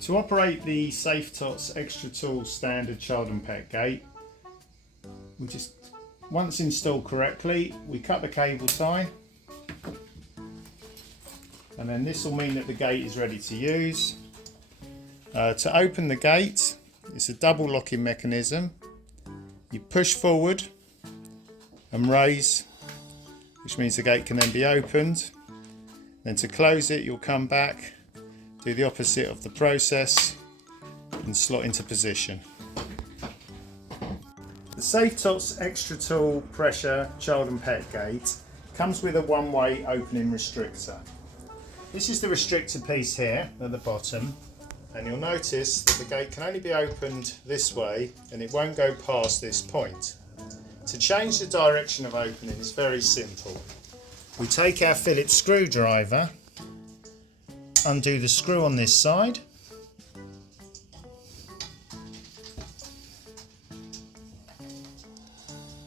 To operate the Safetots Extra Tool Standard Child and Pet Gate, once installed correctly, we cut the cable tie, and then this will mean that the gate is ready to use. To open the gate, it's a double locking mechanism. You push forward and raise, which means the gate can then be opened. Then to close it, you'll come back, do the opposite of the process and slot into position. The Safetots Extra Tool Pressure Child and Pet Gate comes with a one-way opening restrictor. This is the restrictor piece here at the bottom, and you'll notice that the gate can only be opened this way and it won't go past this point. To change the direction of opening is very simple. We take our Phillips screwdriver, undo the screw on this side,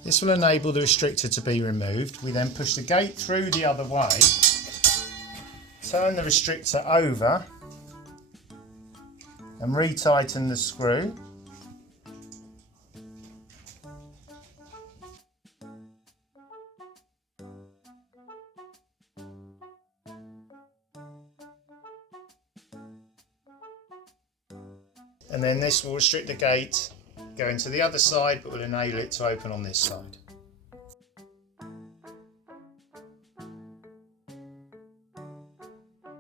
this will enable the restrictor to be removed. We then push the gate through the other way, turn the restrictor over and retighten the screw. And then this will restrict the gate going to the other side, but will enable it to open on this side.